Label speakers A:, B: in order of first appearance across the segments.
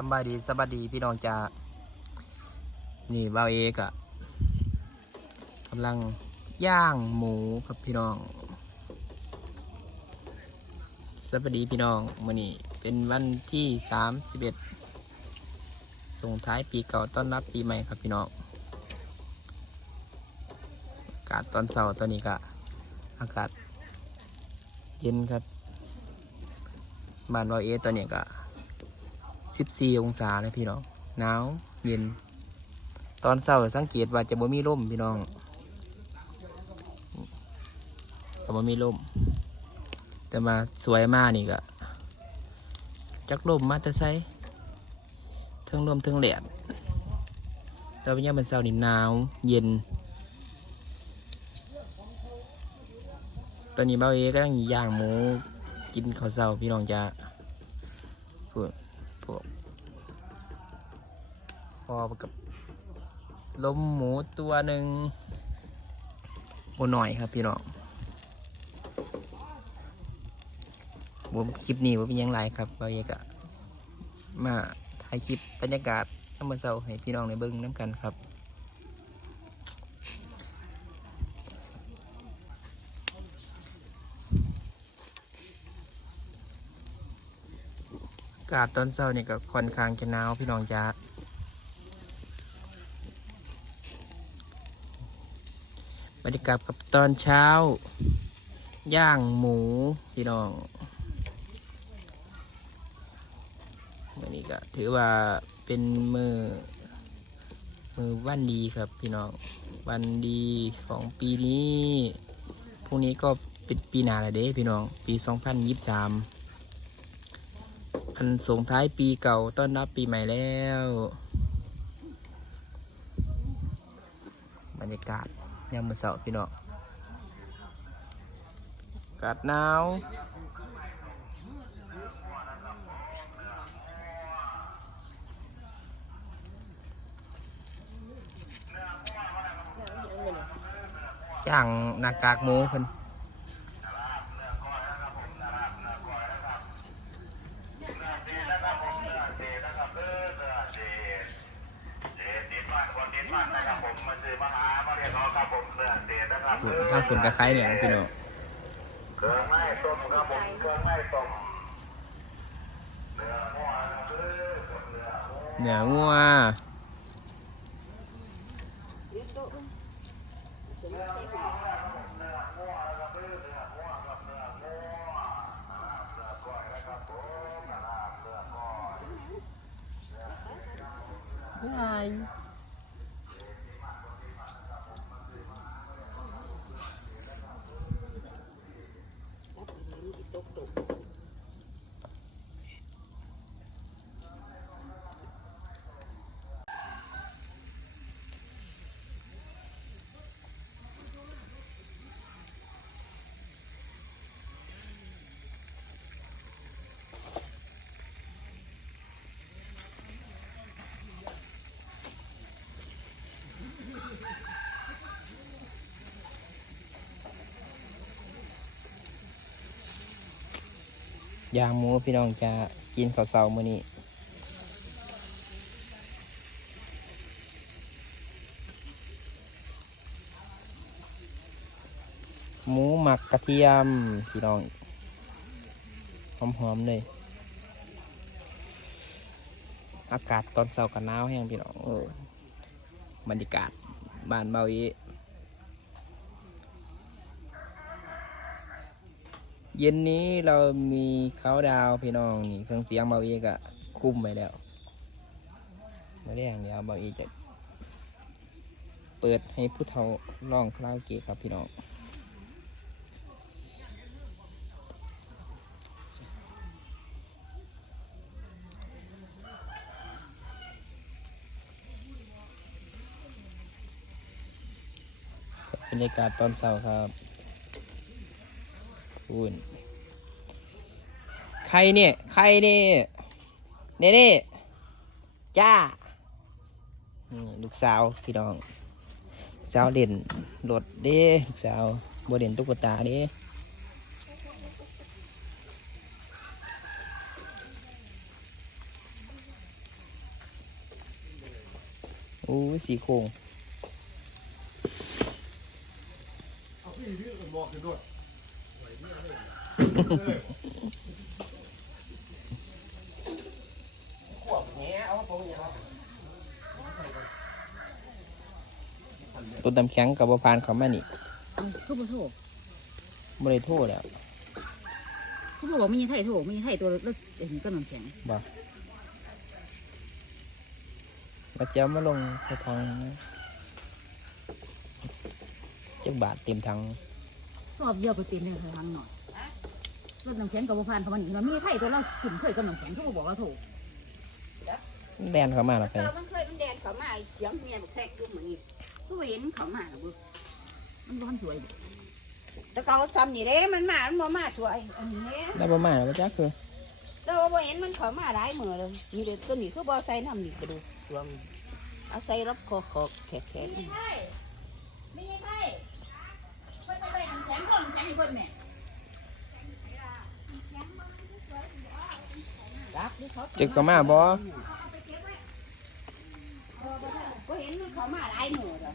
A: สบายดีสบายดีพี่น้องจ้านี่บ่าวเอกอะกำลังย่างหมูครับพี่น้องสวัสดีพี่น้องมื้อนี้เป็นวันที่สามสิบเอ็ดส่งท้ายปีเก่าต้อนรับปีใหม่ครับพี่น้องอากาศตอนเช้าตอนนี้ก็อากาศเย็นครับบ้านบ่าวเอตอนนี้ก็ 14องศาเลยพี่น้อง หนาว เย็น ตอนเช้าสังเกตว่าจะบ่มีร่มพี่น้องจะบ่มีร่ม แต่มาสวยมากนี่ก็จักร่มมาแต่ไซทั้งลมทั้งแดดแต่วันนี้มันเช้านี่หนาว เย็น ตอนนี้เบ้าเอก็ตั้งย่างหมูกินข้าวเช้าพี่น้องจะ พวกพอกับลมหมูตัวหนึ่งโอหน่อยครับพี่น้องบวมคลิปนี้ว่าเป็นยังไงครับเราอยากะมาถ่ายคลิปบรรยากาศน้ำมันเสาให้พี่น้องในเบิ้งน้ำกันครับาศตอนเช้านี่ก็ค่อนข้างจะหนาวพี่น้องจ้าบรรยากาศกับตอนเช้า ย่างหมูพี่น้องวันนี้ก็ถือว่าเป็นมือมือวันดีครับพี่น้องวันดีของปีนี้พรุ่งนี้ก็เป็นปีหนาแล้วเด้พี่น้อง ปี 2023 อันส่งท้ายปีเก่าต้อนรับปีใหม่แล้ว บรรยากาศยามมื้อเช้าพี่น้องกาศหนาวจ้างหน้ากากหมูเพิ่น ส่วนถ้าฝนกระไคร้เนี่ยพี่น้อง
B: เครื่องไม้ต้มครับผมเครื่องไม้ต้ม
A: เหนืองัวย่ ยางหมูพี่น้องจะกินข้าวเสามื้อนี้หมูหมักกระเทียมพี่น้องหอมๆเลยอากาศตอนเช้ากับหนาวแห้งพี่น้องออบรรยากาศบ้านเบาอี เย็นนี้เรามีเขาดาวพี่น้องนี่เครื่องเสียงเบาอีก็คุ้มไปแล้วมาเรียงเดี๋ยวเบาอีจะเปิดให้ผู้เฒ่าร้องคาราโอเกะครับพี่น้องบรรยากาศตอนเช้าครับอุ่น ใครเนี่ย ใครเนี่ยเน่เน่จ้านี่ลูกสาวพี่น้องลูกสาวเด่นรถเด้ลูกสาวบเด่นตุ๊กตาเด้อู้ยสีโค้ง ตัวดำแข็งกับบพานเขามานี่
C: เอาคือบ่โทร
A: ไม่ได้โทษแล้ว
C: คือบ่บอกมีไทยโทรมีไทยตัวเล็กเห็นก็น้ำแข็ง
A: มาเจ้ามาลงใส่ทางนะจักบาทเต็มทาง
C: สอบเดียวก็เต็มเลยทางหน่อยรถน้ำแข็งกับบ่ผ่านเขามาหนีมันมีไทยตัวเราขุ่นเคยกับน้ำแข็งเขาบ่บอกว่าโทร
A: แดนเขามาแล้วไป
C: เรามันเคยมันแดนเขามาเสียงเมียบอกแทรกยุ่งเหมือนนี้ ก็เห็นเขามาแล้วบ่มันร้อนสวยดิ
D: แล้วก็เอาซ้ำนี่เด้มันมา มันบ่มาสวยอันนี้
A: แล้วประมาณแล้วจ้าคือ
D: เราบ่เห็นมันเขามาหลายมือเลยนี่เด็กตัวนี้คือบ่ใส่น้ำนี่กระดูกรวมเอาใส่รับคอคอแขกแขก
C: มีไทยมีไทยเพิ่นไปได้น้ำแข็งเพิ่นน้ำแข็งให้เพิ่นแม่
D: รับหรือเขา
A: จึกเขามาบ่
D: บ่เห็นมันเขามาหลายมือ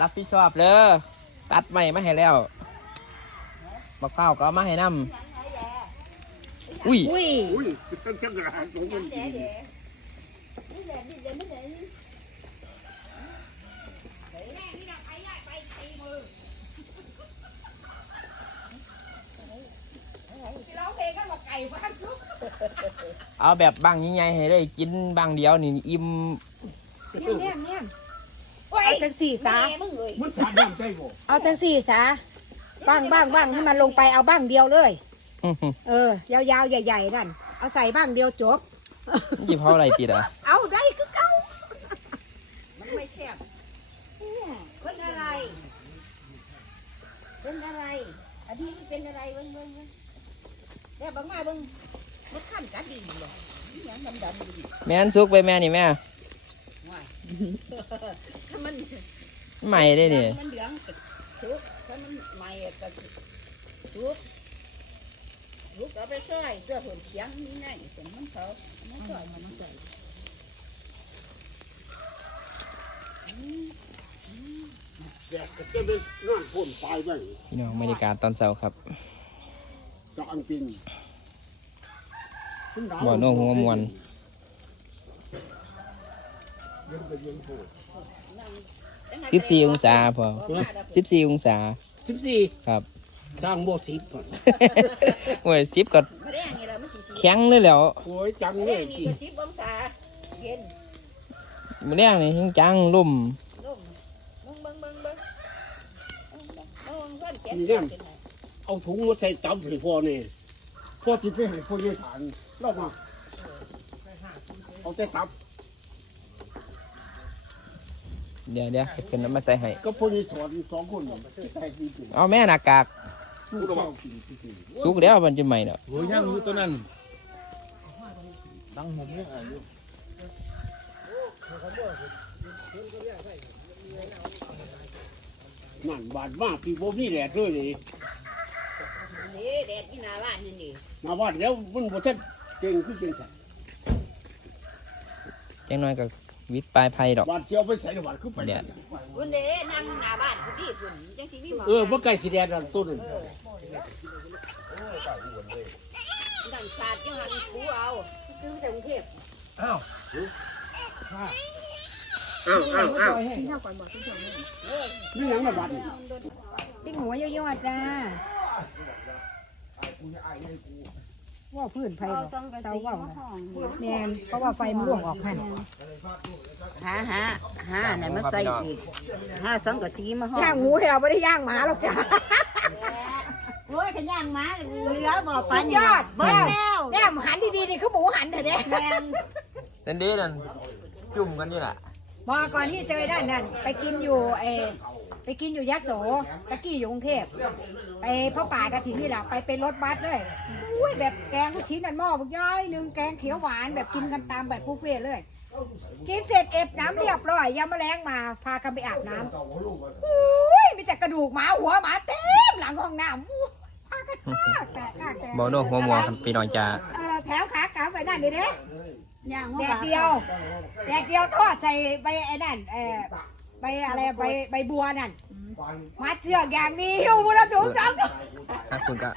A: รับผิดชอบเลยตัดใหม่มาให้แล้วบักเฝ้าวก็เอามาให้นำอุ้ย
C: อุ้ย
B: อุ้ยเป็นเจ้ากระหายของมัน
D: แดดแดดนี่แดดนี่แดดนี่แดดนี่
A: เอาแบบบางใหญ่ๆให้ได้กินบางเดียวนี่อิ่ม
D: เนี่ยเนี่ยเนี่ย เอาจังสี่ซะ
B: มันสาดน้ำใจบ่
D: เอาจังสี่ซะบ้างบ้างบ้างให้มันลงไปเอาบ้างเดียวเลย เออ ยาวๆ ใหญ่ๆนั่น เอาใส่บ้างเดียวจบ
A: หยิบเผาอะไรติดอะ
D: เอาได้คือเก่ามันไม่แซ่บเป็นอะไร เป็นอะไรอันนี้มันเป็นอะไรเบิ้งเบิ้งเบิ้งเดี๋ยวบังมาเบิ้งมันขั้นกัดดีหรอนี่หยังดำๆดี
A: แม่นสุกไปแม่นี่แม่
D: ถ้ามัน
A: ใหม่ได้เนี่ย
D: มันเหลืองชุบถ้ามันใหม่ก็ชุบชุบเอาไปใส่เสื้อหุ่นเสียงนี่ไงเป็นมันเขามันใส่มันใส่
B: แดดก็จะเป็นนอนพ่นตายไป
A: พี่น้องบรรยากาศตอนเช้าครับ
B: จะอันเป็น
A: บ่อโน่หัวมวน สิบสี่องศาพอสิบสี่องศา
B: สิบสี่
A: ครับ
B: สร้างโบสิบ
A: โอ้ยสิบก็
D: แข็
A: งเลยแล้ว
B: โอ้ยจังเลย
D: สิบองศาเย็น
A: มันแรงนี่จังลุ่ม
D: นี่เอา
B: ถุงมาใส่จับถือพอเนี่ยพอที่ไปให้พ่อเยี่ยฐานรอบมาเอาแต่จับ
A: เดี๋ยวเดี๋ยวเพิ่นเอามาใส่ให้
B: ก็พ่อยี่สอนสองคนใส่ดีจริง
A: เอาแม่หน้ากาก
B: สู้กับเรากินจริง
A: สุกแล้วมันจะใหม่เนาะ
E: โอ้ยยังอยู่ตัวนั้นตั้งผมเนี่ยอายุ
B: นั่นบาดมาพี่บ่มีแดดเลยนี่
D: นี่แดดที่หน้าบ้านนี่นี่
B: มาบ้านแล้วมันบ่ทันเก่งคือเก่งใส่
A: จังน้อยก็ วิทย์ปลายไผ่ดอก
B: บาดเจียวไปใส่บาดคือไป
A: แดด
D: วันเด้นั่งหน้าบ้านคุณที่คุณจังสิมีหมอ
B: เออบ่ไก่สีแดงนั่นต้นนั่น
D: ดันศาสตร์ยังหันกูเอาซื้อแต่กรุงเทพ
B: อ้าวอ้าวอ้าว
C: กินข้าวก่อนบอกทุกคน
B: นี่หยังมาบาดนี่
D: ปิ้งหัวย่อๆจ้า ว่าพื้นไฟเสาว่าแมนเพราะว่าไฟมันร่วงออกหันหาหาหานั่นมันใส่อีกหาสังกะสีมาห้องย่างหมูเราไม่ได้ย่างหมาหรอกจ้า โอ้ยขันย่างหมาเหลือบอกปันยอด เบิ้ลแล้วแน่หันดีๆนี่คือหมูหันเถอะเด้แมน
A: นั่นเด้นั่นจุ่มกันนี่แหละ
F: พอก่อนที่เจอด้านนั้นไปกินอยู่เออไปกินอยู่ยะโสตะกี้อยู่กรุงเทพ ไปพ่อป่ากระถิ่นนี่แหละไปเป็นรถบัสเลยอุ้ยแบบแกงลูกชิ้นนั่นหม้อบุกย้อยหนึ่งแกงเขียวหวานแบบกินกันตามแบบบุฟเฟ่ต์เลย กินเสร็จเก็บน้ำเรียบร้อยยามแมลงมาพากันไปอาบน้ำอุ้ยมีแต่กระดูกหมาหัวหมาเต็มหลังห้องน้ำอู้พากันมากแต่มากแต่
A: บอโน่หัวหมอครับพี่น้องจ้า
F: เอ่อแถวขากลับไปนั่นดิเด้
D: ย่าง
F: แดดเดียวแดดเดียวทอดใส่ใบไอ้นั่นเออ ใบอะไรใบใบบัวนั่นมาเชือกอย่างนี้หิวบุรสูงจัง
A: ถ้าคุณก็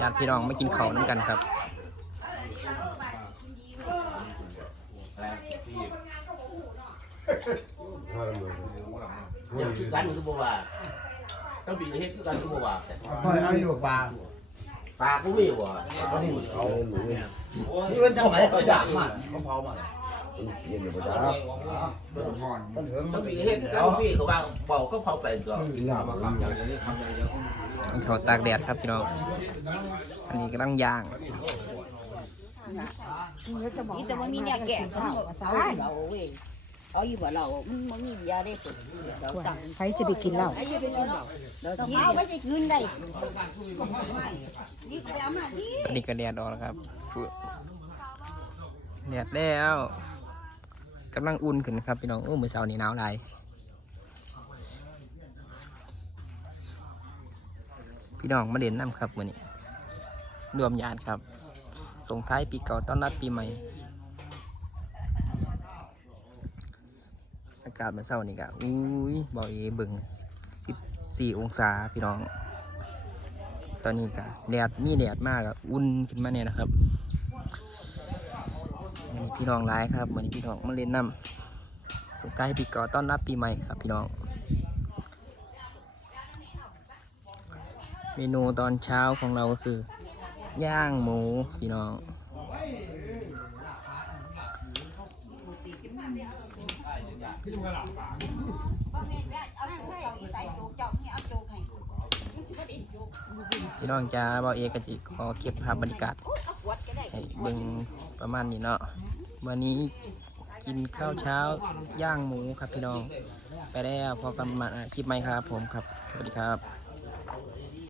A: ญาติพี่น้องไม่กินเขาวน้ำกันครับ
G: อย่างคือกันคือบ่ว่าต้องบีเฮ็ดคือกันคือบ่ว่าแต่
B: คอยเอาอยู่ปลา
G: ปลาก็มีบ่
B: เขานี่เขาหนูเนี่ย
G: นี่มันจังไหนก็อยากมา
B: เขาเผามา เย็นอยู่ประจำมันถึง
G: ต้องบีเฮ็ดคือกันพี่เขาว่าเป่าก็เผาไปก็
B: กินหน้ามัน
A: มันเขาตากแดดครับพี่น้อง อันนี้กำลังย่าง
F: นี่แต่ว่ามีเนี่ยแก่ข้าวสาร
D: เราเว้ยเอาอยู่บ่เรามันมันมียาได้สุดเราสั่ง
F: ใครจะไปกินเหล้า
D: เรา
F: ต้องเอาไว้จะกินได้นี่ไปเอามาดิ
A: อันนี้ก็แดดออกแล้วครับแดดแล้ว กำลังอุ่นขึ้นครับพี่น้องโอ้มือเสาร์นี้หนาวหลายพี่น้องมาเด่นน้ำครับวันนี้รวมญาติครับ ส่งท้ายปีเก่าต้อนรับปีใหม่ อากาศมันเศร้านี่กะอุ้ยบอกเอเบิ่งสิบสี่องศาพี่น้อง ตอนนี้กะแดดมีแดดมากอะอุ่นขึ้นมาเนี่ยนะครับ วันพี่น้องร้ายครับวันนี้พี่น้องมาเล่นน้ำสงกรารปีก่าต้อนรับปีใหม่ครับพี่น้อง เมนูตอนเช้าของเราก็คือ ย่างหมูพี่น้องพี่น้องจ้าบอเอกจิขอเก็บภาพบรรยากาศให้เบิ่งประมาณนี้เนาะ วันนี้กินข้าวเช้าย่างหมูครับพี่น้อง ไปแล้วพอกันมาคลิปไหมครับผมครับ สวัสดีครับ